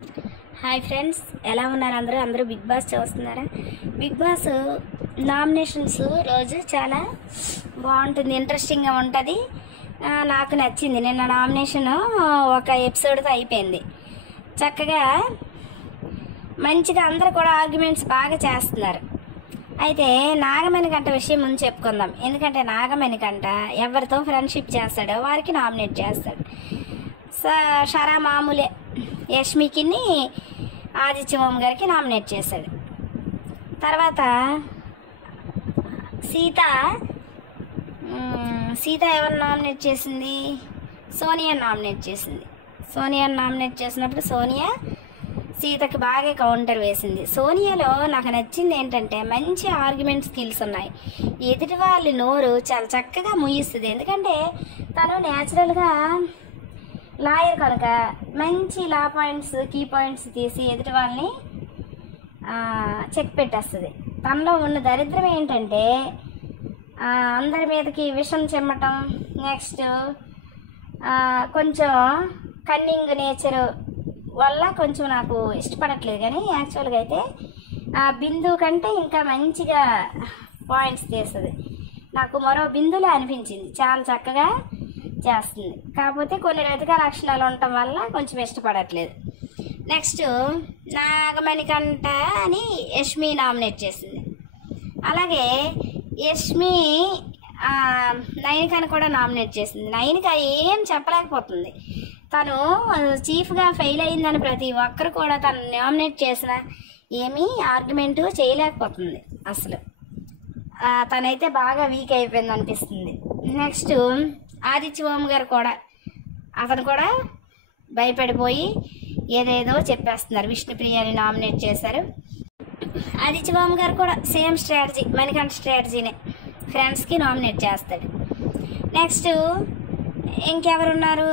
Hi friends, ఎలా ఉన్నారు అందరూ బిగ్ బాస్ చూస్తున్నారా? బిగ్ బాస్ నామినేషన్స్ రోజు చాలా బాగుంటుంది, ఇంట్రెస్టింగ్గా ఉంటుంది. నాకు నచ్చింది. నిన్న నామినేషన్ ఒక ఎపిసోడ్తో అయిపోయింది. చక్కగా మంచిగా అందరూ కూడా ఆర్గ్యుమెంట్స్ బాగా చేస్తున్నారు. అయితే నాగమణికంట విషయం ముందు చెప్పుకుందాం. ఎందుకంటే నాగమణికంట ఎవరితో ఫ్రెండ్షిప్ చేస్తాడో వారికి నామినేట్ చేస్తాడు. షరా మామూలే యష్మికిని ఆదిత్య ఓం గారికి నామినేట్ చేశాడు. తర్వాత సీత ఎవరు నామినేట్ చేసింది? సోనియా నామినేట్ చేసింది. సోనియాని నామినేట్ చేసినప్పుడు సోనియా సీతకి బాగా కౌంటర్ వేసింది. సోనియాలో నాకు నచ్చింది ఏంటంటే మంచి ఆర్గ్యుమెంట్ స్కిల్స్ ఉన్నాయి. ఎదుటి వాళ్ళ నోరు చాలా చక్కగా ముగిస్తుంది. ఎందుకంటే తను న్యాచురల్గా లాయర్ కనుక మంచి లా పాయింట్స్, కీ పాయింట్స్ తీసి ఎదుటి వాళ్ళని చెక్ పెట్టేస్తుంది. తనలో ఉన్న దరిద్రం ఏంటంటే అందరి మీదకి విషం చెమ్మటం, నెక్స్ట్ కొంచెం కన్నింగ్ నేచర్ వల్ల కొంచెం నాకు ఇష్టపడట్లేదు. కానీ యాక్చువల్గా అయితే బిందు కంటే ఇంకా మంచిగా పాయింట్స్ తీస్తుంది. నాకు మరో బిందులా అనిపించింది. చాలా చక్కగా చేస్తుంది. కాకపోతే కొన్ని రతిక లక్షణాలు ఉండటం వల్ల కొంచెం ఇష్టపడట్లేదు. నెక్స్ట్ నాగమణికంట అని యష్మి నామినేట్ చేసింది. అలాగే యష్మి నయనికని కూడా నామినేట్ చేసింది. నయనిక ఏం చెప్పలేకపోతుంది. తను చీఫ్గా ఫెయిల్ అయిందని ప్రతి ఒక్కరు కూడా తను నామినేట్ చేసిన ఏమీ ఆర్గ్యుమెంటు చేయలేకపోతుంది. అసలు తనైతే బాగా వీక్ అయిపోయింది అనిపిస్తుంది. నెక్స్ట్ ఆదిత్య ఓం గారు కూడా, అతను కూడా భయపడిపోయి ఏదేదో చెప్పేస్తున్నారు. విష్ణుప్రియని నామినేట్ చేశారు. ఆదిత్య ఓం గారు కూడా సేమ్ స్ట్రాటజీ, మణికంఠ స్ట్రాటజీనే, ఫ్రెండ్స్కి నామినేట్ చేస్తాడు. నెక్స్ట్ ఇంకెవరున్నారు?